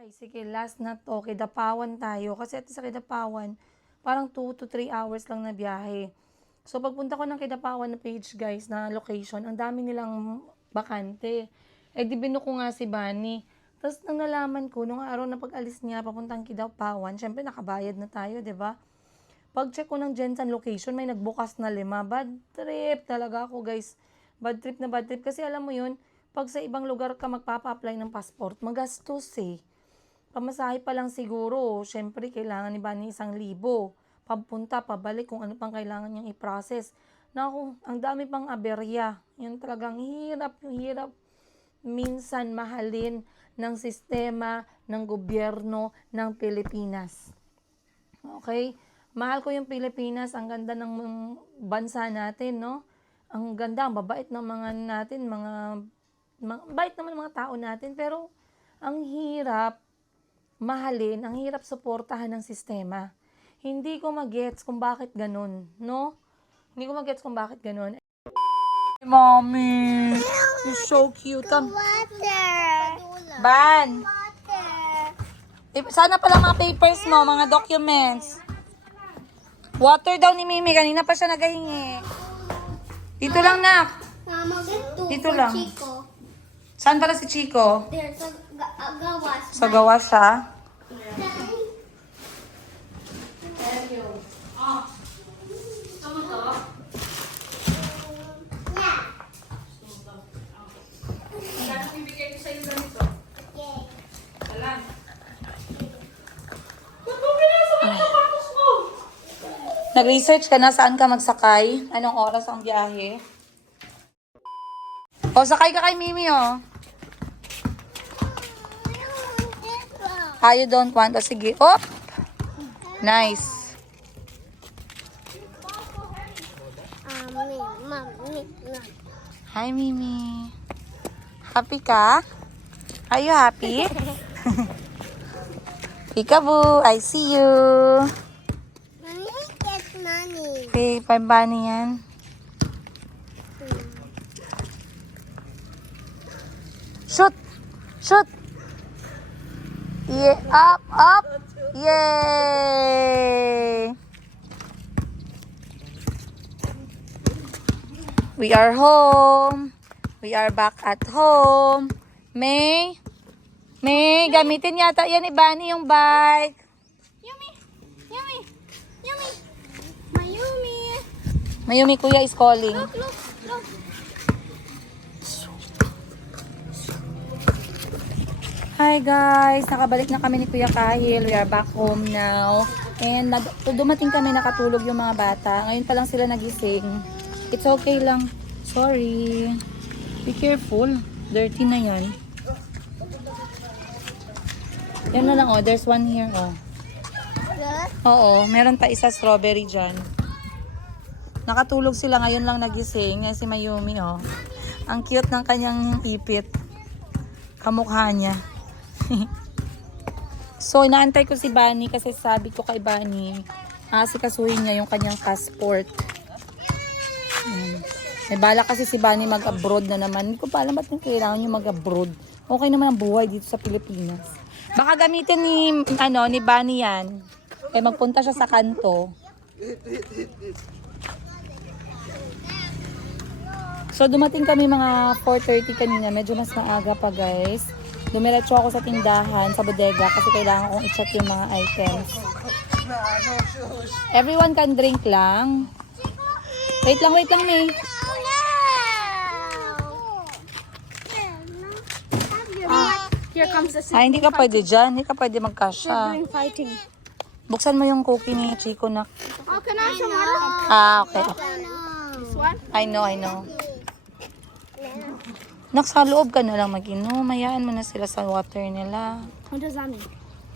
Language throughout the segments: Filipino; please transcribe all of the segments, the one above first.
Okay, sige, last na to. Kidapawan tayo. Kasi at sa Kidapawan, parang 2 to 3 hours lang na biyahe. So, pagpunta ko ng Kidapawan na page, guys, na location, ang dami nilang bakante. Eh, di binuko nga si Bunny. Tapos, nang nalaman ko, nung araw na pag-alis niya, papuntang Kidapawan, syempre, nakabayad na tayo, di ba? Pag-check ko ng Jensen location, may nagbukas na 5. Bad trip talaga ako, guys. Bad trip na bad trip. Kasi alam mo yun, pag sa ibang lugar ka magpapa-apply ng passport, magastos eh. Pamasahe pa lang siguro, syempre kailangan ni Bunny 1,000. Papunta, pabalik, kung ano pang kailangan niyang i-process. Naku, ang dami pang aberya. Yun talagang hirap minsan mahalin ng sistema ng gobyerno ng Pilipinas. Okay? Mahal ko yung Pilipinas, ang ganda ng bansa natin, no? Ang ganda, ang babait ng mga natin, bait naman ng mga tao natin, pero ang hirap mahalin, ang hirap suportahan ng sistema. Hindi ko magets kung bakit ganun, no? Hindi ko magets kung bakit ganun. Mommy, you're so cute. Ban! Sana pala mga papers mo, mga documents. Water daw ni Mimi, kanina pa siya naghahingi. Dito lang, nak. Mama, ganito. Dito lang. Chico. Saan pala si Chico? There, sa gawas. Sa gawa siya. Nag-research ka na saan ka magsakay? Anong oras ang biyahe? O, sakay ka kay Mimi, oh. You don't want to. Sige. Op! Nice. Hi, Mimi. Happy ka? Are you happy? Peekaboo, I see you. Okay, Bunny yan. Shoot! Shoot! Yeah, up, up! Yay! We are home. We are back at home. May, gamitin yata yan ni Bunny yung bike. Yummy! Yummy! Yummy! Mayumi! Mayumi, kuya is calling. Look! Hi guys! Nakabalik na kami ni Kuya Kahil. We are back home now. And dumating kami, nakatulog yung mga bata. Ngayon pa lang sila nagising. It's okay lang. Sorry. Be careful. Dirty na yan. Yan na lang, oh. There's one here, oh. Oo, meron pa isa strawberry dyan. Nakatulog sila, ngayon lang nagising. Yan si Mayumi, oh. Ang cute ng kanyang ipit. Kamukha niya. So, inaantay ko si Bunny kasi sabi ko kay Bunny, asikasuhin niya yung kanyang passport. May bala kasi si Bunny mag-abroad na naman. Hindi ko pa alam ba't kailangan niya mag-abroad. Okay naman ang buhay dito sa Pilipinas. Baka gamitin ni Bunny yan. Eh, magpunta siya sa kanto. So, dumating kami mga 4:30 kanina. Medyo mas maaga pa, guys. Dumiretso ako sa tindahan, sa bodega, kasi kailangan kong i-check yung mga items. Everyone can drink lang. Wait lang, May. Here comes the Hindi ka pwede dyan. Hindi ka pwede magkasya. fighting. Buksan mo yung cookie ni Chico na. Oh, can I have some water? Okay. This one? I know. Sa loob ka na lang mag-inom. Hayaan mo na sila sa water nila. What does that mean?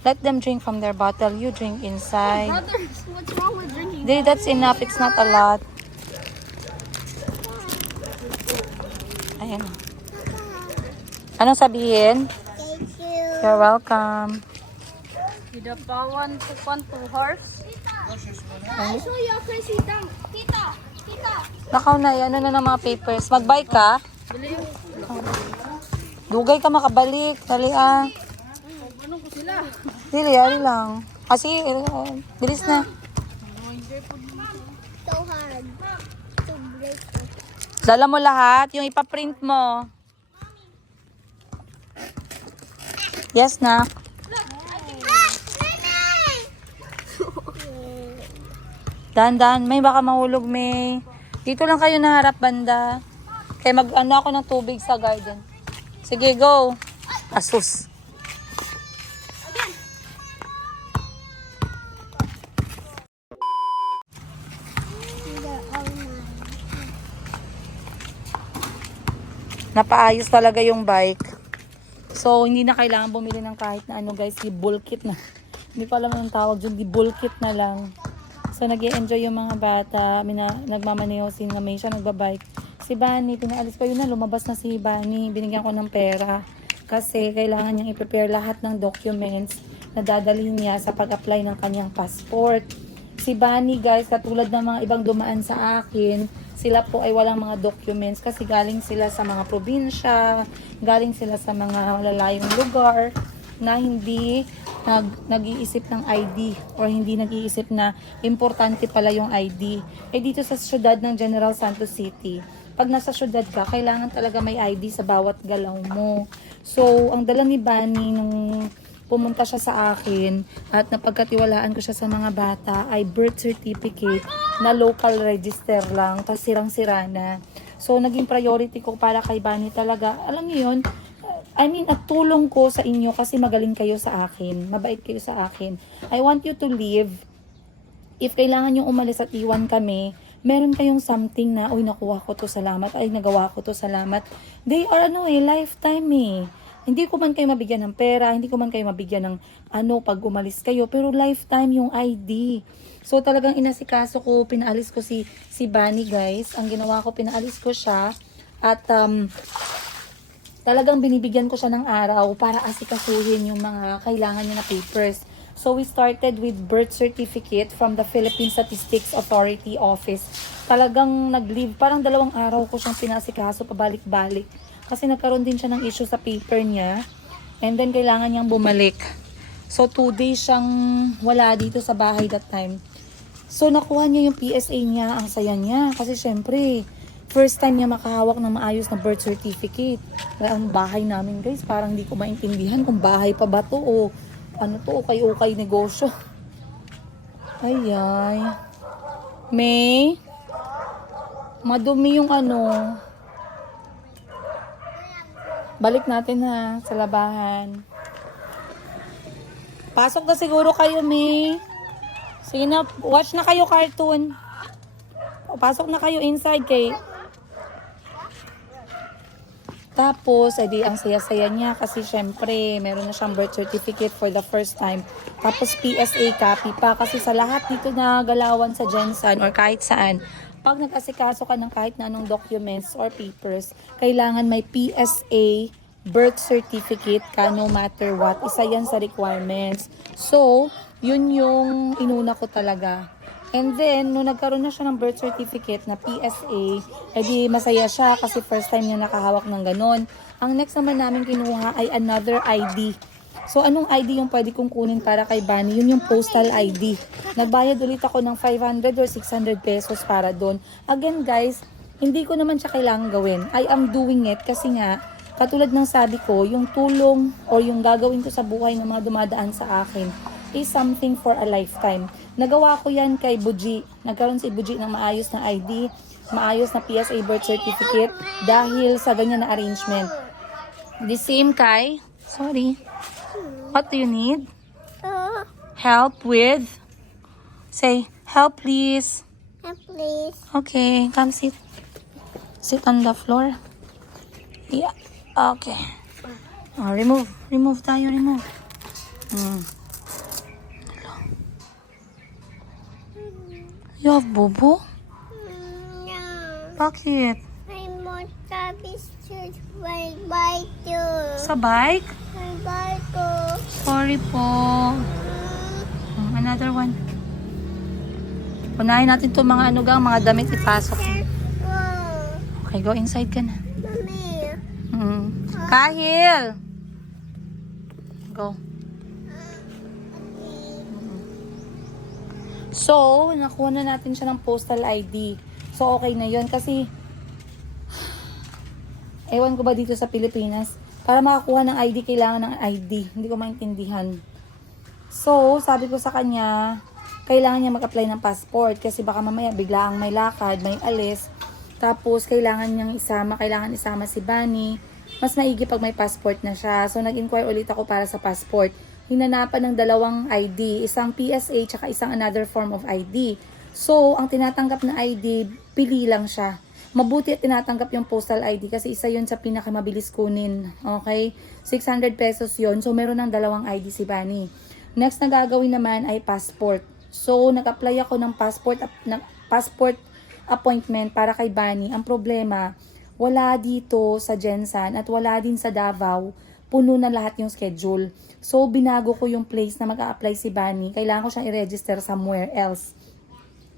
Let them drink from their bottle. You drink inside. Brothers, what's wrong with drinking? That's enough. It's not a lot. Ayan. Anong sabihin? Thank you. You're welcome. Kidapawan to horse. I saw your crazy dog. Tita! Nakaw na yan. Ano na ng mga papers? Mag-bike ka? Dugay ka makabalik. Dali ah. Ano ko sila? Dili, ari lang. Kasi, bilis na. So hard to break it. Dala mo lahat, yung ipaprint mo. Yes, na. Dahan-dahan, may baka mahulog, may. Dito lang kayo naharap banda. Kaya mag-ano ako ng tubig sa garden. Sige, go. Asus. Napaayos talaga yung bike. So, hindi na kailangan bumili ng kahit na ano guys, di-bull kit na. Hindi ko alam anong tawag dyan, di-bull kit na lang. So, nag-i-enjoy yung mga bata. Nagmamaneho si May siya, nagbabike. Si Bunny, pinaalis ko yun na, lumabas na si Bunny. Binigyan ko ng pera. Kasi kailangan niyang i-prepare lahat ng documents na dadalhin niya sa pag-apply ng kanyang passport. Si Bunny guys, katulad ng mga ibang dumaan sa akin, sila po ay walang mga documents kasi galing sila sa mga probinsya, galing sila sa mga malalayong lugar na hindi nag-iisip ng ID or hindi nag-iisip na importante pala yung ID. Eh dito sa syudad ng General Santos City, pag nasa syudad ka, kailangan talaga may ID sa bawat galaw mo. So, ang dala ni Bunny nung pumunta siya sa akin at napagkatiwalaan ko siya sa mga bata ay birth certificate na local register lang, tapos sirang-sira na. So, naging priority ko para kay Bunny talaga. Alam niyo yun, I mean, at tulong ko sa inyo kasi magaling kayo sa akin, mabait kayo sa akin. I want you to live. If kailangan nyo umalis at iwan kami, meron kayong something na, uy, nakuha ko to, salamat. Ay, nagawa ko to, salamat. They are, lifetime eh. Hindi ko man kayo mabigyan ng pera, hindi ko man kayo mabigyan ng, pag umalis kayo, pero lifetime yung ID. So, talagang inasikaso ko, pinaalis ko si Bunny, guys. Ang ginawa ko, pinaalis ko siya, at, talagang binibigyan ko siya ng araw para asikasuhin yung mga kailangan niya na papers. So, we started with birth certificate from the Philippine Statistics Authority Office. Talagang nag-leave, parang 2 araw ko siyang pinasikaso, pabalik-balik. Kasi nagkaroon din siya ng issue sa paper niya. And then, kailangan niyang bumalik. So, 2 days siyang wala dito sa bahay that time. So, nakuha niya yung PSA niya. Ang saya niya. Kasi, syempre, first time niya makahawak ng maayos na birth certificate. Ang bahay namin guys, parang hindi ko maintindihan kung bahay pa ba to o ano to, ukay-ukay negosyo. Ay. May, madumi yung balik natin ha, sa labahan. Pasok na siguro kayo, May. Sige na, watch na kayo cartoon. Pasok na kayo inside kay. Tapos, edi ang saya-saya niya kasi syempre, meron na siyang birth certificate for the first time. Tapos, PSA copy pa kasi sa lahat dito na galawan sa Gensan or kahit saan, pag nag-asikaso ka ng kahit na anong documents or papers, kailangan may PSA birth certificate ka no matter what. Isa yan sa requirements. So, yun yung inuna ko talaga. And then, nung nagkaroon na siya ng birth certificate na PSA, edi masaya siya kasi first time niya nakahawak ng ganon. Ang next naman namin kinuha ay another ID. So, anong ID yung pwede kong kunin para kay Bunny? Yun yung postal ID. Nagbayad ulit ako ng 500 or 600 pesos para doon. Again guys, hindi ko naman siya kailangan gawin. I am doing it kasi nga, katulad ng sabi ko, yung tulong o yung gagawin ko sa buhay ng mga dumadaan sa akin is something for a lifetime. Nagawa ko yan kay Buji. Nagkaroon si Buji ng maayos na ID, maayos na PSA birth certificate dahil sa ganyan na arrangement. The same kay, sorry, what do you need? Help with? Say, help please. Help please. Okay, come sit. Sit on the floor. Yeah, okay. Oh, remove tayo. You have bobo? No. Bakit? I want cabbage to my bike too. Sa bike? My bike ko. Sorry po. Another one. Unahin natin itong mga mga damit ipasok. Okay, go inside ka na. Mommy. Kahil! Go. So, nakuha na natin siya ng postal ID. So, okay na yon kasi ewan ko ba dito sa Pilipinas, para makakuha ng ID, kailangan ng ID. Hindi ko maintindihan. So, sabi ko sa kanya, kailangan niya mag-apply ng passport kasi baka mamaya biglaang may lakad, may alis. Tapos, kailangan isama si Bunny. Mas maigi pag may passport na siya. So, nag-inquire ulit ako para sa passport. Hinanapan ng dalawang ID, isang PSA tsaka isang another form of ID. So, ang tinatanggap na ID, pili lang siya. Mabuti at tinatanggap yung postal ID kasi isa yun sa pinakamabilis kunin. Okay? 600 pesos yun. So, meron ng dalawang ID si Bunny. Next na gagawin naman ay passport. So, nag-apply ako ng passport appointment para kay Bunny. Ang problema, wala dito sa Jensan at wala din sa Davao. Puno na lahat yung schedule. So, binago ko yung place na mag-a-apply si Bunny. Kailangan ko siyang i-register somewhere else.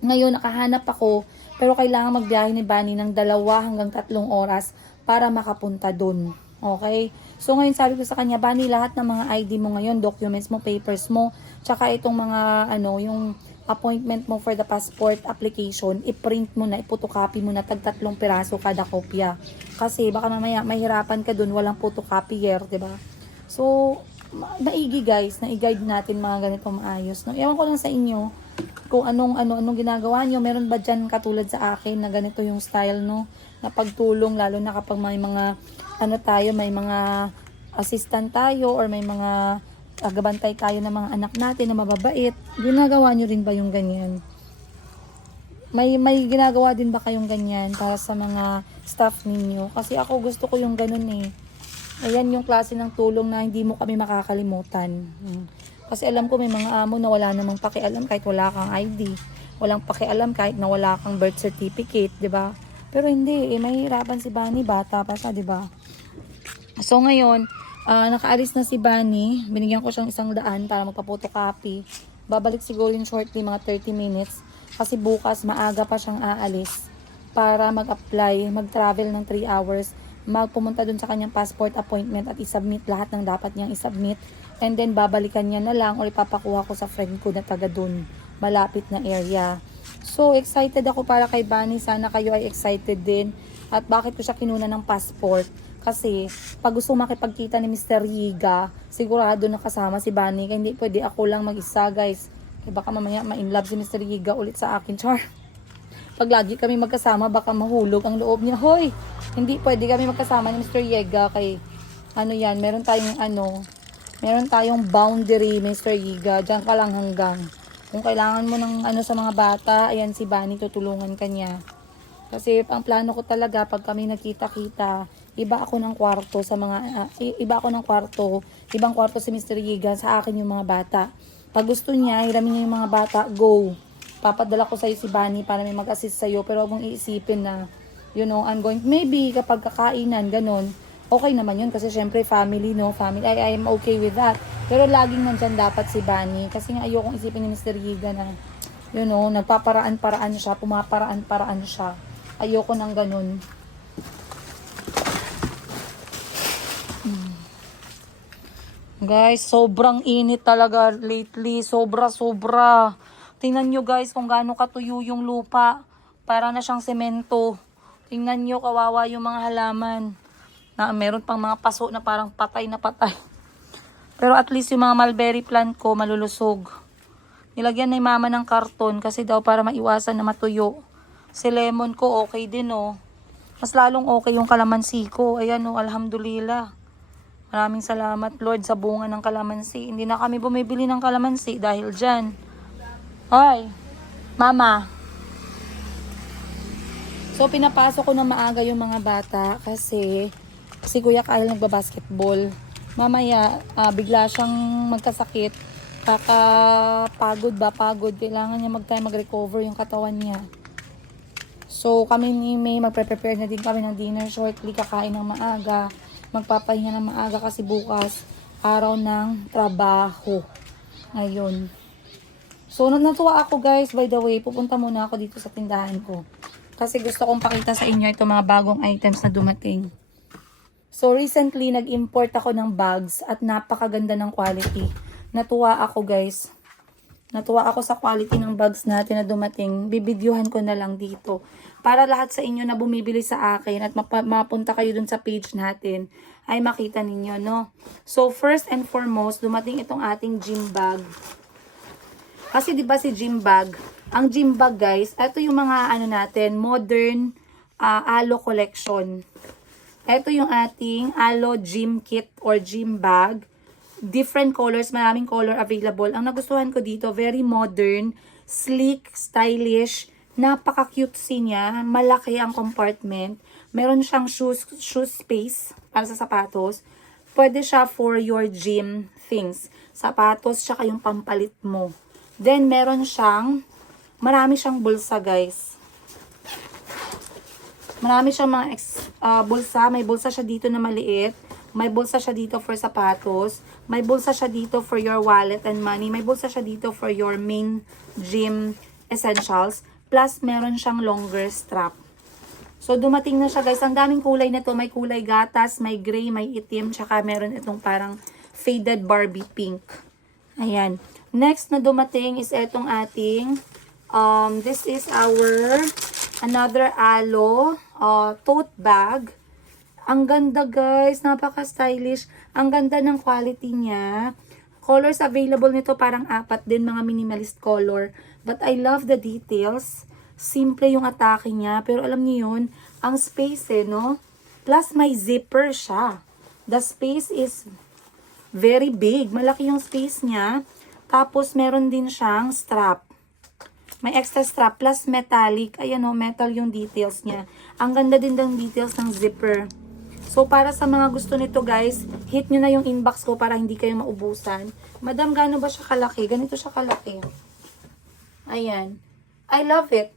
Ngayon, nakahanap ako, pero kailangan magbiyahe ni Bunny ng 2 hanggang 3 oras para makapunta dun. Okay? So, ngayon sabi ko sa kanya, Bunny, lahat ng mga ID mo ngayon, documents mo, papers mo, tsaka itong mga, yung appointment mo for the passport application, i-print mo na, i-photocopy mo na, tag 3 piraso kada kopya. Kasi baka mamaya mahirapan ka dun, walang photocopier, diba? So, maigi guys, na i-guide natin mga ganito maayos. No? Ewan ko lang sa inyo, kung anong ginagawa nyo. Meron ba dyan katulad sa akin na ganito yung style, no? Na pagtulong, lalo na kapag may mga, may mga assistant tayo or may mga gabantay tayo ng mga anak natin na mababait. Ginagawa nyo rin ba yung ganyan? May ginagawa din ba kayong ganyan para sa mga staff ninyo? Kasi ako gusto ko yung ganun eh. Ayan yung klase ng tulong na hindi mo kami makakalimutan. Kasi alam ko may mga amo na wala namang pakialam kahit wala kang ID. Walang pakialam kahit na wala kang birth certificate, 'di ba? Pero hindi, mahihirapan si Bunny, bata pa siya, 'di ba? So ngayon, nakaalis na si Bunny. Binigyan ko siyang 100 para magpa-photocopy. Babalik siguro yung shortly mga 30 minutes kasi bukas maaga pa siyang aalis para mag-apply, mag-travel ng 3 hours, magpumunta dun sa kanyang passport appointment at isubmit lahat ng dapat niyang isubmit. And then, babalikan niya na lang o ipapakuha ko sa friend ko na taga dun, malapit na area. So, excited ako para kay Bunny. Sana kayo ay excited din. At bakit ko siya kinuna ng passport? Kasi, pag gusto makipagkita ni Mr. Yiga, sigurado na kasama si Bunny. Kaya hindi pwede ako lang mag-isa, guys. Kaya baka mamaya ma-inlove si Mr. Yiga ulit sa akin, char. Pag lagi kami magkasama, baka mahulog ang loob niya. Hoy! Hindi pwede kami magkasama ni Mr. Yiga kay, meron tayong boundary, Mr. Yiga. Diyan ka lang hanggang. Kung kailangan mo ng sa mga bata, ayan si Bunny, tutulungan ka niya. Kasi ang plano ko talaga, pag kami nagkita-kita, ibang kwarto, ibang kwarto si Mr. Yiga, sa akin yung mga bata. Pag gusto niya, hiramin niya yung mga bata, go. Papadala ko sa'yo si Bunny para may mag-assist sa'yo, pero huwag mong iisipin na, maybe kapag kakainan, ganun, okay naman yun kasi syempre family, no? Family, I am okay with that. Pero laging nandyan dapat si Bunny kasi nga ayokong isipin ni Mr. Yiga na, nagpaparaan-paraan siya, pumaparaan-paraan siya. Ayoko nang ganun. Guys, sobrang init talaga lately. Sobra-sobra. Tingnan nyo guys kung gaano katuyo yung lupa. Para na siyang semento. Tingnan nyo, kawawa yung mga halaman. Na meron pang mga paso na parang patay na patay. Pero at least yung mga mulberry plant ko malulusog. Nilagyan na yung mama ng karton kasi daw para maiwasan na matuyo. Si lemon ko okay din oh. Mas lalong okay yung kalamansi ko. Ayan oh, alhamdulillah. Maraming salamat Lord sa bunga ng kalamansi. Hindi na kami bumibili ng kalamansi dahil dyan. Hoy, mama. So pinapasok ko na maaga yung mga bata kasi si Kuya Kyle nagbabasketball. Mamaya bigla siyang magkasakit. Pagod. Kailangan niya mag-recover yung katawan niya. So kami ni May magpe-prepare na din kami ng dinner shortly. Kakain ng maaga. Magpapahinga ng maaga kasi bukas araw ng trabaho. Ayun. So natuwa ako guys, by the way. Pupunta muna ako dito sa tindahan ko. Kasi gusto kong pakita sa inyo itong mga bagong items na dumating. So recently nag-import ako ng bags at napakaganda ng quality. Natuwa ako guys. Natuwa ako sa quality ng bags natin na dumating. Bibidyohan ko na lang dito. Para lahat sa inyo na bumibili sa akin at mapunta kayo dun sa page natin, ay makita ninyo, no? So, first and foremost, dumating itong ating gym bag. Kasi 'di ba si gym bag, ang gym bag guys, ito yung mga ano natin, modern Alo collection. Ito yung ating Alo gym kit or gym bag. Different colors, maraming color available. Ang nagustuhan ko dito, very modern, sleek, stylish, napaka-cutesy niya, malaki ang compartment. Meron siyang shoe space para sa sapatos. Pwede siya for your gym things. Sapatos, tsaka yung pampalit mo. Then, meron siyang, marami siyang bulsa, guys. Marami siyang mga bulsa. May bulsa siya dito na maliit. May bulsa siya dito for sapatos. May bulsa siya dito for your wallet and money. May bulsa siya dito for your main gym essentials. Plus, meron siyang longer strap. So, dumating na siya, guys. Ang daming kulay na to. May kulay gatas, may gray, may itim. Tsaka meron itong parang faded Barbie pink. Ayan. Next na dumating is itong ating, this is our another Alo tote bag. Ang ganda guys, napaka-stylish. Ang ganda ng quality niya. Colors available nito parang 4 din, mga minimalist color. But I love the details. Simple yung atake niya. Pero alam niyo yun, ang space no? Plus may zipper siya. The space is very big. Malaki yung space niya. Tapos meron din siyang strap. May extra strap plus metallic. Ayan metal yung details niya. Ang ganda din ng details ng zipper. So, para sa mga gusto nito guys, hit nyo na yung inbox ko para hindi kayo maubusan. Madam, gaano ba siya kalaki? Ganito siya kalaki. Ayan. I love it.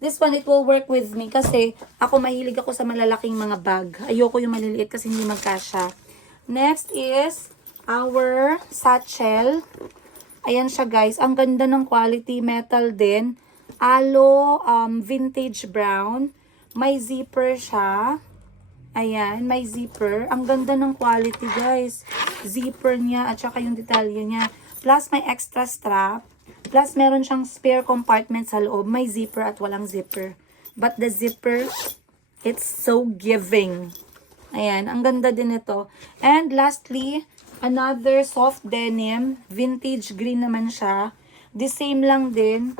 This one, it will work with me kasi ako mahilig ako sa malalaking mga bag. Ayoko yung maliliit kasi hindi magkasya. Next is our satchel. Ayan siya guys. Ang ganda ng quality. Metal din. Alo vintage brown. May zipper siya. Ayan, may zipper. Ang ganda ng quality, guys. Zipper niya at saka yung detalye niya. Plus, may extra strap. Plus, meron siyang spare compartment sa loob. May zipper at walang zipper. But the zipper, it's so giving. Ayan, ang ganda din ito. And lastly, another soft denim. Vintage green naman siya. The same lang din.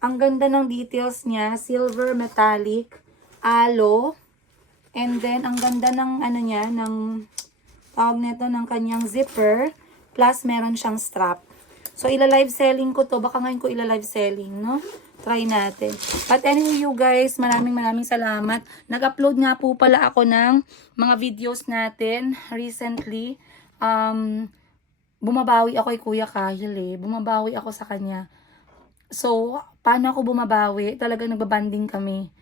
Ang ganda ng details niya. Silver metallic. Alo. And then, ang ganda ng ano niya, ng tawag nito, ng kanyang zipper. Plus, meron siyang strap. So, ila-live selling ko to. Baka ngayon ko ila-live selling, no? Try natin. But anyway, you guys, maraming salamat. Nag-upload nga po pala ako ng mga videos natin recently. Bumabawi ako kay Kuya Kahil Bumabawi ako sa kanya. So, paano ako bumabawi? Talagang nagbabanding kami.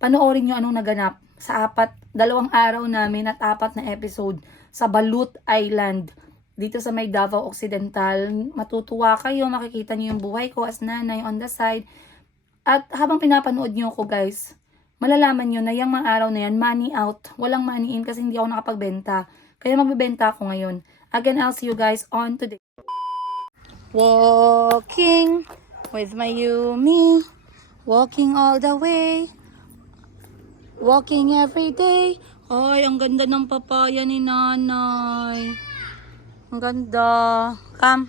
Panoorin nyo anong naganap sa 2 araw namin at 4 na episode sa Balut Island dito sa may Davao Occidental. Matutuwa kayo, makikita nyo yung buhay ko as nanay on the side. At habang pinapanood nyo ko guys, malalaman nyo na yung mga araw na yan, money out. Walang money in kasi hindi ako nakapagbenta. Kaya magbibenta ako ngayon. Again, I'll see you guys on today. Walking with my Yumi. Walking all the way. Walking every day. Ay, ang ganda ng papaya ni nanay. Ang ganda. Come.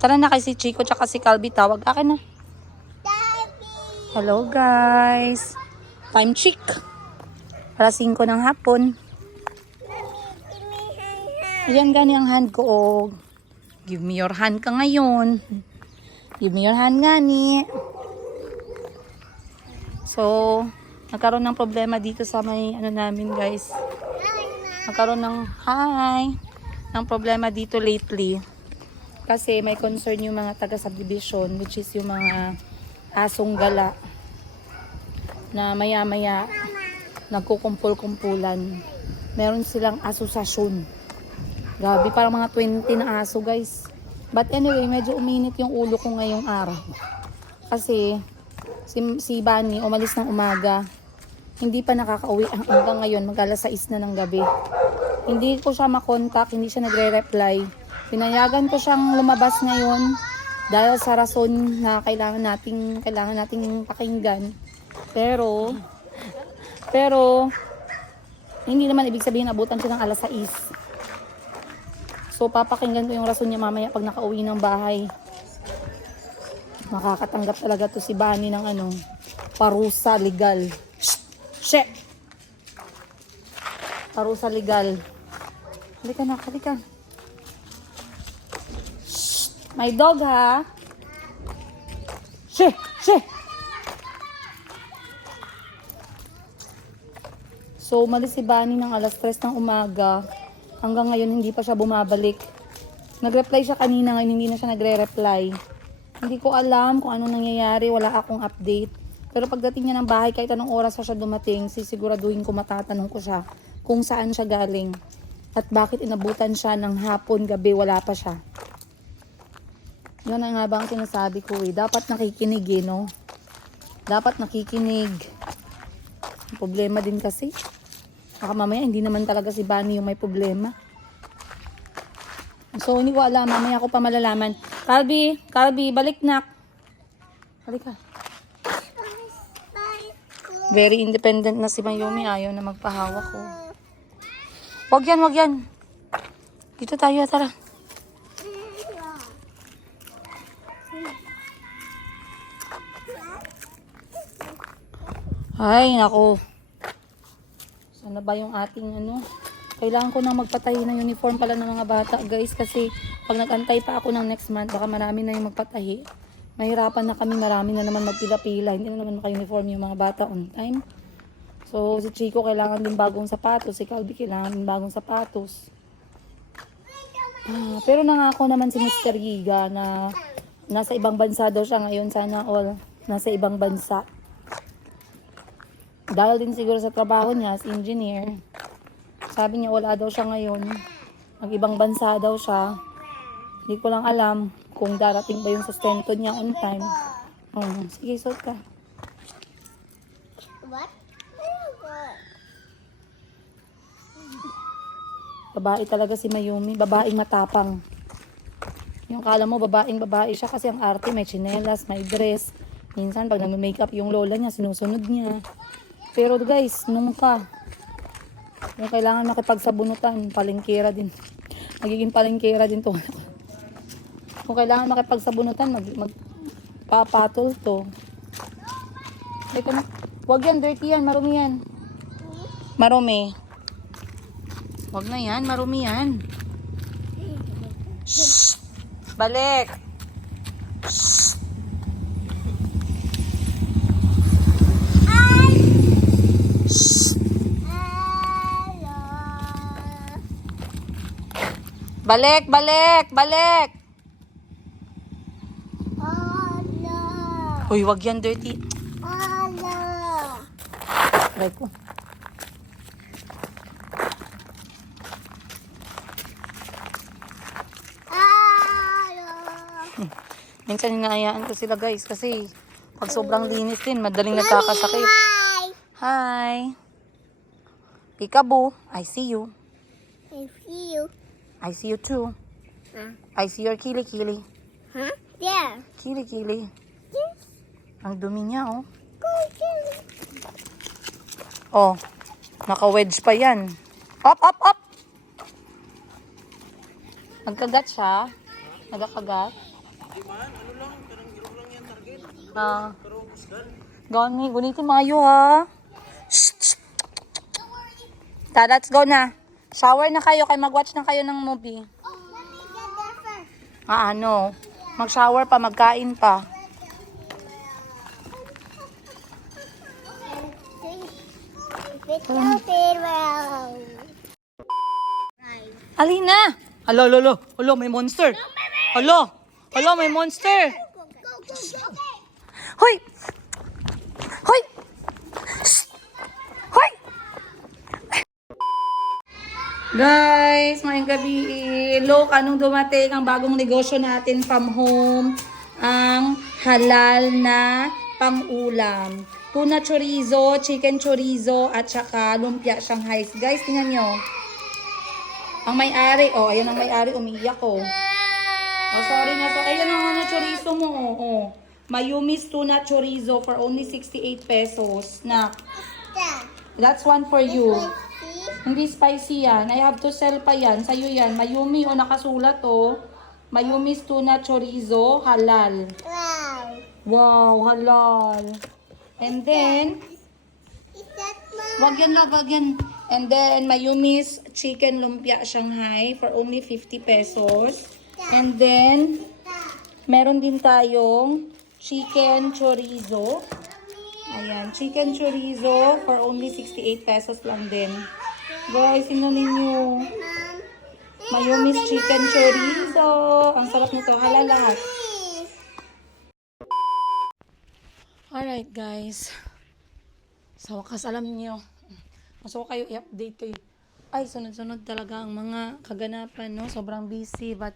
Tara na kay si Chico tsaka si Calby. Tawag akin na. Hello guys. Time check. Para 5 ng hapon. Ayan gani ang hand ko. Oh. Give me your hand ka ngayon. Give me your hand gani. So, nagkaroon ng problema dito sa may ano namin guys. Nagkaroon ng problema dito lately. Kasi may concern yung mga taga-subdivision, which is yung mga asong gala na maya-maya nagkukumpul-kumpulan. Meron silang asosasyon. Grabe, parang mga 20 na aso guys. But anyway, medyo uminit yung ulo ko ngayong araw. Kasi si Bunny umalis ng umaga. Hindi pa nakakauwi hanggang ngayon, mag-alas 6 na ng gabi. Hindi ko siya makontak, hindi siya nagre-reply. Pinayagan ko siyang lumabas ngayon Dahil sa rason na kailangan nating pakinggan. Pero, hindi naman ibig sabihin abutan siya ng alas 6. So, papakinggan ko yung rason niya mamaya pag nakauwi ng bahay. Makakatanggap talaga to si Bani ng parusa legal. Shh! Parusa legal. Halika na, halika. Shh! My dog, ha? Shh! Shh! So, umalis si Bani ng alas 3 ng umaga. Hanggang ngayon, hindi pa siya bumabalik. Nag-reply siya kanina, ngayon hindi na siya nagre-reply. Hindi ko alam kung anong nangyayari, wala akong update. Pero pagdating niya ng bahay, kahit anong oras pa siya dumating, sisiguraduhin ko, matatanong ko siya kung saan siya galing. At bakit inabutan siya ng hapon, gabi, wala pa siya. Yan nga ba ang sinasabi ko eh. Dapat nakikinig eh, no? Dapat nakikinig. Problema din kasi. Baka mamaya hindi naman talaga si Bani yung may problema. So hindi ko alam. Mamaya ko pa malalaman. Calby, balik na. Halika. Very independent na si Mayumi. Ayaw na magpahawak ko. Wag yan. Dito tayo, tara. Ay, nako. Sana ba yung ating Kailangan ko na magpatahi ng uniform pala ng mga bata, guys. Kasi pag nag-antay pa ako ng next month, baka marami na yung magpatahi. Mahirapan na kami, marami na naman magpila-pila. Hindi na naman maka-uniform yung mga bata on time. So, si Chico kailangan din bagong sapatos. Si Calby kailangan din bagong sapatos. Pero nangako naman si Mr. Giga na nasa ibang bansa daw siya ngayon. Sana all nasa ibang bansa. Dahil din siguro sa trabaho niya as engineer. Sabi niya wala daw siya ngayon. Mag-ibang bansa daw siya. Hindi ko lang alam kung darating ba yung sustento niya on time. Sige, suot ka. What? Babae talaga si Mayumi. Babaeng matapang. Yung kala mo babae siya kasi ang arte, may tsinelas, may dress. Minsan pag nag-makeup yung lola niya, sinusunod niya. Pero guys, kung kailangan makipagsabunutan, palengkera din. Magiging palengkera din to. Kung kailangan makipagsabunutan, magpapatol to. Teka na. Huwag yan, dirty yan, marumi yan. Marumi. Huwag na yan, marumi yan. Shhh! Balik! Shhh! Balik! Oh, no. Uy, wag yan, dirty. Oh, no. Right ko. Minsan hinaayaan ko sila, guys, kasi pag sobrang linis din, madaling nagkakasakit. Hi! Peekaboo, I see you. I see you. I see you too. Huh? I see your kili-kili. Huh? Yeah. Kili-kili. Yes. Ang dumi niya, oh. Go, Kelly. Oh, naka-wedge pa yan. Up! Nagkagat siya? Nagkakagat? Gani, gunitin mayo, ha? Shh! Ta, let's go na. Shower na kayo, mag-watch na kayo ng movie. Let me get there first. Ano? Mag-shower pa, magkain pa. Alina! Alo, may monster. Alo, may monster. Hoy! Guys, ngayong gabi, look, anong dumating ang bagong negosyo natin from home. Ang halal na pang-ulam. Tuna chorizo, chicken chorizo, at saka lumpia Shanghai. Guys, tingnan nyo. Ang may-ari, ayun ang may-ari, umiiyak ko. Oh, sorry na. So, ayan ang ano, chorizo mo. Oh. Mayumi's tuna chorizo for only 68 pesos. Na, That. that's one for you. See? Hindi spicy yan. I have to sell pa yan. Sa'yo yan. Mayumi o nakasulat o. Mayumi's tuna chorizo, halal. Wow. Wow, halal. And then, Is that mine? wag yan love, wag yan. And then, Mayumi's chicken lumpia Shanghai for only 50 pesos. And then, meron din tayong chicken chorizo. Ayan, chicken chorizo for only 68 pesos lang din. Guys, tingnan ninyo. Mayumi's chicken chorizo. Ang sarap nito, halal lahat. Alright guys. Sa wakas alam niyo. Gusto ko kayo i-update kayo. Ay, sunod-sunod talaga ang mga kaganapan, no? Sobrang busy, but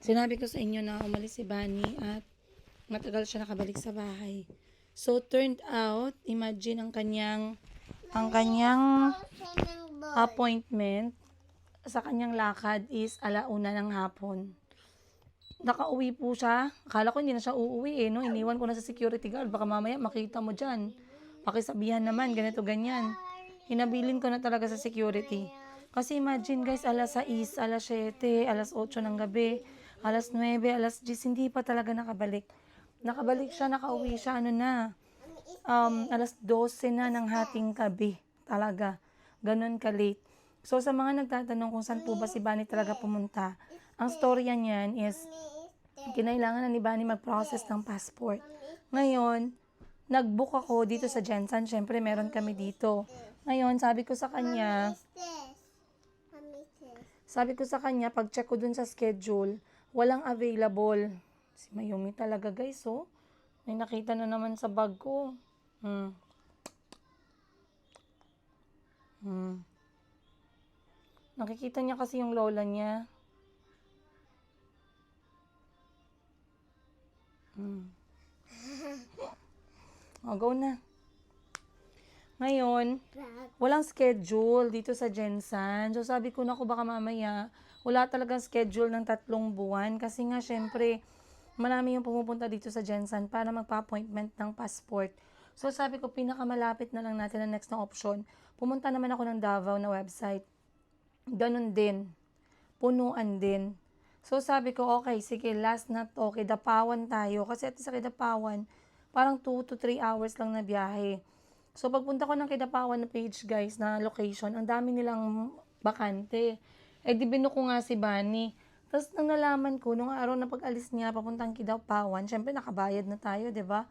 sinabi ko sa inyo na umalis si Bunny at matagal siya nakabalik sa bahay. So, turned out, imagine ang kanyang appointment sa kanyang lakad is 1:00 ng hapon. Nakauwi po siya. Akala ko hindi na siya uuwi no? Iniwan ko na sa security guard. Baka mamaya makita mo dyan. Pakisabihan naman, ganito, ganyan. Hinabilin ko na talaga sa security. Kasi imagine guys, 6:00, 7:00, 8:00 ng gabi, 9:00, 10:00, hindi pa talaga nakabalik. Nakabalik siya, nakauwi siya, 12:00 na ng hating gabi. Talaga. Ganon ka-late. So, sa mga nagtatanong kung saan po ba si Bunny talaga pumunta, ang storya niyan is, kinailangan na ni Bunny mag-process ng passport. Ngayon, nag-book ako dito sa Jensen. Siyempre, meron kami dito. Ngayon, sabi ko sa kanya, pag-check ko dun sa schedule, walang available. Si Mayumi talaga, guys, oh. May nakita na naman sa bag ko. Nakikita niya kasi yung lola niya. O, go na. Ngayon, walang schedule dito sa Jensen. So, sabi ko, naku, baka mamaya, wala talagang schedule ng 3 buwan. Kasi nga, syempre, marami yung pumupunta dito sa Jensen para magpa-appointment ng passport. So, sabi ko, pinakamalapit na lang natin ang next na option. Pumunta naman ako ng Davao na website. Ganun din. Punuan din. So, sabi ko, okay, sige, last na to. Kidapawan tayo. Kasi at sa Kidapawan, parang 2 to 3 hours lang na biyahe. So, pagpunta ko ng Kidapawan na page, guys, na location, ang dami nilang bakante. Di binuko ko nga si Bunny. Tapos, nang nalaman ko, nung araw na pag-alis niya, papuntang Kidapawan, syempre, nakabayad na tayo, di ba?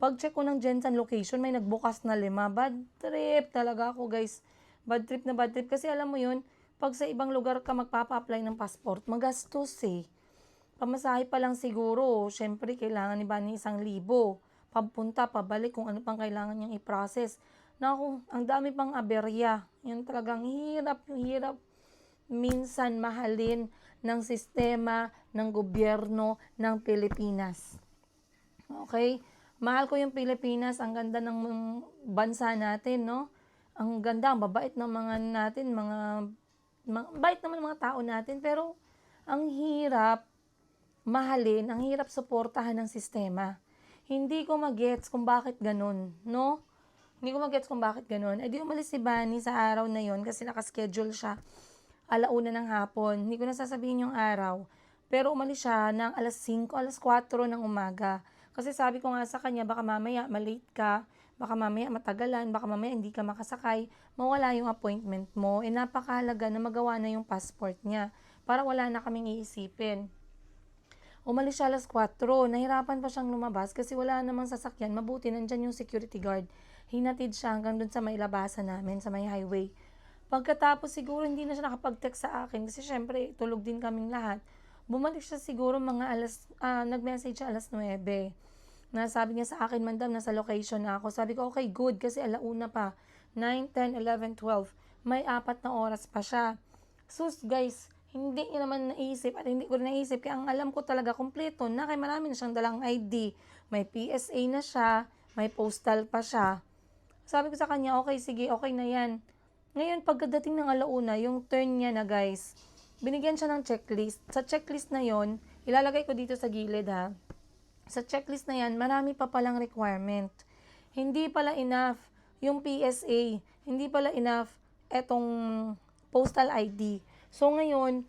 Pag-check ko ng Jensen location, may nagbukas na 5. Bad trip talaga ako, guys. Bad trip na bad trip. Kasi alam mo yun, pag sa ibang lugar ka magpapa-apply ng passport, magastos eh. Pamasahe pa lang siguro, syempre, kailangan ni Bunny 1,000. Papunta, pabalik, kung ano pang kailangan niyang i-process. Naku, ang dami pang aberya. Yun talagang hirap minsan mahalin ng sistema ng gobyerno ng Pilipinas. Okay? Mahal ko yung Pilipinas, ang ganda ng bansa natin, no? Ang ganda, ang babait ng mga natin, bait naman ng mga tao natin, pero ang hirap mahalin, ang hirap suportahan ng sistema. Hindi ko magets kung bakit ganun, no? Hindi ko magets kung bakit ganun. Di umalis si Bunny sa araw na yon kasi nakaschedule siya 1:00 ng hapon. Hindi ko na sasabihin yung araw. Pero umalis siya ng 5:00, 4:00 ng umaga. Kasi sabi ko nga sa kanya, baka mamaya malate ka, baka mamaya matagalan, baka mamaya hindi ka makasakay, mawala yung appointment mo. Napakahalaga na magawa na yung passport niya para wala na kaming iisipin. Umalis siya 4:00. Nahirapan pa siyang lumabas kasi wala namang sasakyan. Mabuti, nandyan yung security guard. Hinatid siya hanggang dun sa may labasan namin, sa may highway. Pagkatapos siguro hindi na siya nakapag-text sa akin kasi syempre tulog din kaming lahat. Bumalik siya siguro mga nag-message siya 9:00. Nasabi niya sa akin, "Madam, nasa location na ako." Sabi ko, okay, good kasi 1:00 pa. 9, 10, 11, 12. May 4 na oras pa siya. Sus, guys, hindi niya naman naisip at hindi ko rin naisip. Kaya ang alam ko talaga, kompleto na. Kaya marami na siyang dalang ID. May PSA na siya. May postal pa siya. Sabi ko sa kanya, okay, sige, okay na yan. Ngayon, pagdating ng 1:00, yung turn niya na, guys, binigyan siya ng checklist. Sa checklist na yon, ilalagay ko dito sa gilid ha. Sa checklist na yan, marami pa palang requirement. Hindi pala enough yung PSA. Hindi pala enough etong postal ID. So ngayon,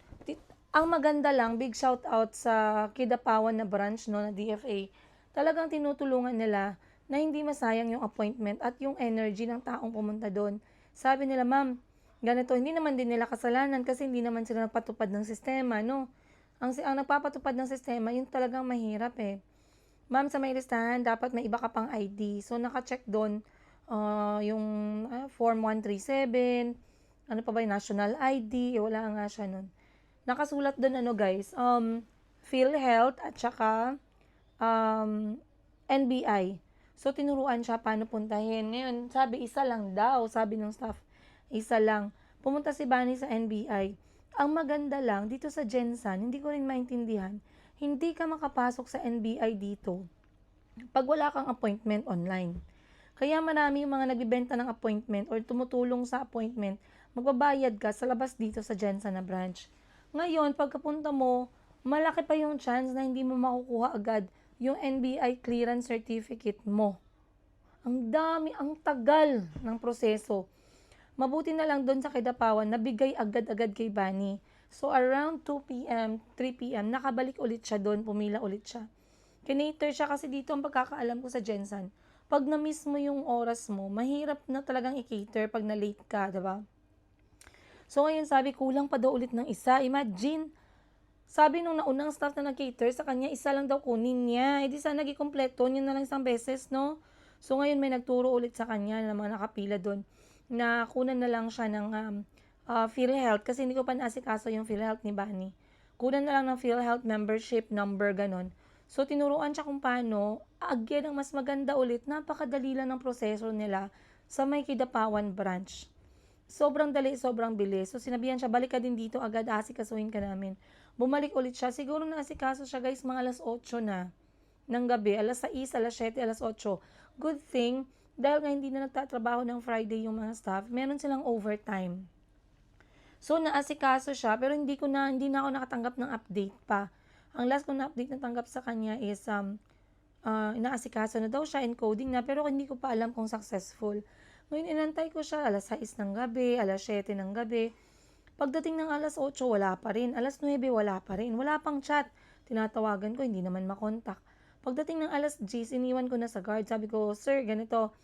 ang maganda lang, big shout out sa Kidapawan na branch no, na DFA. Talagang tinutulungan nila na hindi masayang yung appointment at yung energy ng taong pumunta doon. Sabi nila, ma'am, ganito, hindi naman din nila kasalanan kasi hindi naman sila nagpatupad ng sistema, no? Ang nagpapatupad ng sistema, yun talagang mahirap eh. Ma'am, sa may listahan, dapat may iba ka pang ID. So, naka-check doon yung Form 137, ano pa ba yung National ID, wala nga siya nun. Nakasulat doon, guys, PhilHealth at saka NBI. So, tinuruan siya paano puntahin. Ngayon, sabi, isa lang daw, sabi ng staff, isa lang. Pumunta si Bunny sa NBI. Ang maganda lang, dito sa Gensan, hindi ko rin maintindihan, hindi ka makapasok sa NBI dito pag wala kang appointment online. Kaya marami yung mga nagbibenta ng appointment or tumutulong sa appointment, magbabayad ka sa labas dito sa Gensan na branch. Ngayon, pagkapunta mo, malaki pa yung chance na hindi mo makukuha agad yung NBI clearance certificate mo. Ang dami, ang tagal ng proseso. Mabuti na lang doon sa Kidapawan, nabigay agad-agad kay Bunny. So, around 2 p.m., 3 p.m., nakabalik ulit siya doon, pumila ulit siya. Kinater siya kasi dito ang pagkakaalam ko sa Gensan. Pag na-miss mo yung oras mo, mahirap na talagang i-cater pag na-late ka, diba? So, ngayon sabi, kulang pa daw ulit ng isa. Imagine, sabi nung naunang staff na nag-cater, sa kanya, isa lang daw kunin niya. E di sana nagikumpleto, yun na lang isang beses, no? So, ngayon may nagturo ulit sa kanya na mga nakapila doon na kunan na lang siya ng PhilHealth kasi hindi ko pa naasikaso yung PhilHealth ni Bunny. Kunan na lang ng PhilHealth membership number, ganon. So, tinuruan siya kung paano, again, ang mas maganda ulit, napakadali lang ng proseso nila sa may Kidapawan branch. Sobrang dali, sobrang bilis. So, sinabihan siya, balik ka din dito, agad asikasuhin ka namin. Bumalik ulit siya. Siguro naasikaso siya, guys, mga alas 8 na ng gabi. Alas 6, alas 7, alas 8. Good thing, dahil nga hindi na nagtatrabaho ng Friday yung mga staff, meron silang overtime. So, naasikaso siya, pero hindi na ako nakatanggap ng update pa. Ang last ko na update na tanggap sa kanya is, inaasikaso na daw siya, encoding na, pero hindi ko pa alam kung successful. Ngayon, inantay ko siya, alas 6 ng gabi, alas 7 ng gabi. Pagdating ng alas 8, wala pa rin. Alas 9, wala pa rin. Wala pang chat. Tinatawagan ko, hindi naman makontak. Pagdating ng alas 10, iniwan ko na sa guard. Sabi ko, sir, ganito,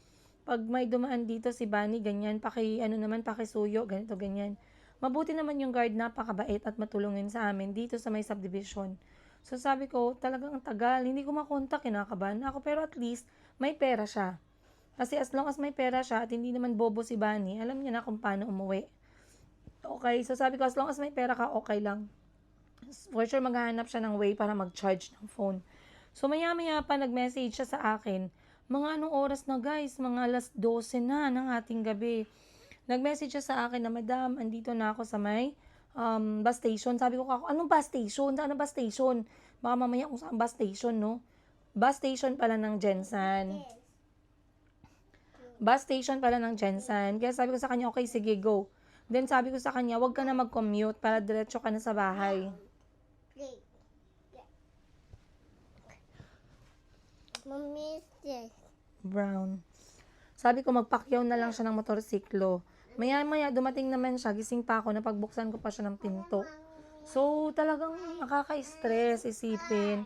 pag may dumaan dito si Bunny, ganyan, pakisuyo, ganito, ganyan. Mabuti naman yung guard, napakabait at matulungin sa amin dito sa may subdivision. So sabi ko, talagang ang tagal, hindi ko makontak, kinakabahan ako, pero at least may pera siya. Kasi as long as may pera siya at hindi naman bobo si Bunny, alam niya na kung paano umuwi. Okay, so sabi ko, as long as may pera ka, okay lang. For sure, maghahanap siya ng way para mag-charge ng phone. So maya-maya pa nag-message siya sa akin, mga anong oras na guys, mga alas 12 na ng ating gabi. Nag-message siya sa akin na, madam, andito na ako sa may bus station. Sabi ko, anong bus station? Saan ang bus station? Baka mamaya kung saan bus station, no? Bus station pala ng Gensan. Bus station pala ng Gensan. Kaya sabi ko sa kanya, okay, sige, go. Then sabi ko sa kanya, wag ka na mag-commute para diretso ka na sa bahay. Mommy is this. Brown. Sabi ko, magpakyaw na lang siya ng motorsiklo. Maya-maya, dumating naman siya, gising pa ako, napagbuksan ko pa siya ng pinto. So, talagang nakaka-stress, isipin.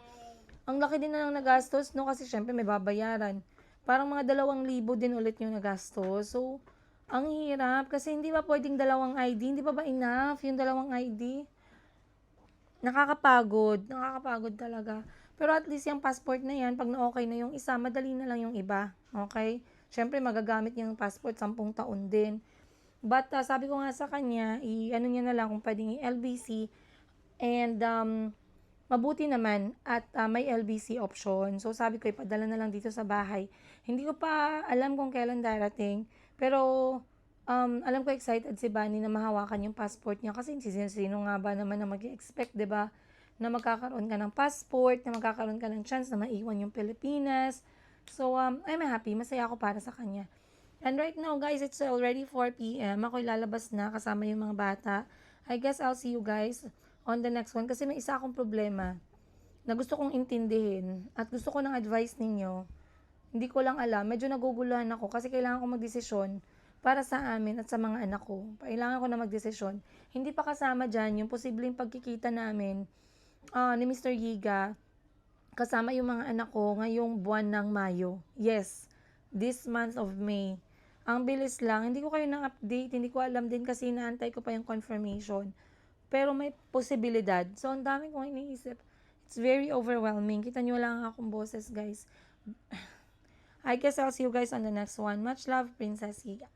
Ang laki din na lang nagastos, no? Kasi syempre may babayaran. Parang mga 2,000 din ulit yung nagastos. So, ang hirap. Kasi hindi ba pwedeng 2 ID? Hindi pa ba enough yung 2 ID? Nakakapagod. Nakakapagod talaga. Pero at least yung passport na yan, pag na-okay na yung isa, madali na lang yung iba. Okay? Syempre, magagamit yung passport 10 taon din. But, sabi ko nga sa kanya, ano niya na lang kung pwedeng i-LBC. And, mabuti naman at may LBC option. So, sabi ko, ipadala na lang dito sa bahay. Hindi ko pa alam kung kailan darating. Pero, alam ko excited si Bunny na mahawakan yung passport niya. Kasi sino nga ba naman na mag-expect, diba? Na magkakaroon ka ng passport, na magkakaroon ka ng chance na maiwan yung Pilipinas. So, I'm happy. Masaya ako para sa kanya. And right now, guys, it's already 4 p.m. Ako'y lalabas na kasama yung mga bata. I guess I'll see you guys on the next one kasi may isa akong problema na gusto kong intindihin at gusto ko ng advice ninyo. Hindi ko lang alam. Medyo naguguluhan ako kasi kailangan ko magdesisyon para sa amin at sa mga anak ko. Kailangan ko na magdesisyon. Hindi pa kasama dyan yung posibleng pagkikita namin ni Mr. Yiga kasama yung mga anak ko ngayong buwan ng Mayo. Yes, this month of May. Ang bilis lang. Hindi ko kayo na-update. Hindi ko alam din kasi inaantay ko pa yung confirmation. Pero may posibilidad. So, ang dami kong iniisip. It's very overwhelming. Kita nyo lang akong boses, guys. I guess I'll see you guys on the next one. Much love, Princess Higa.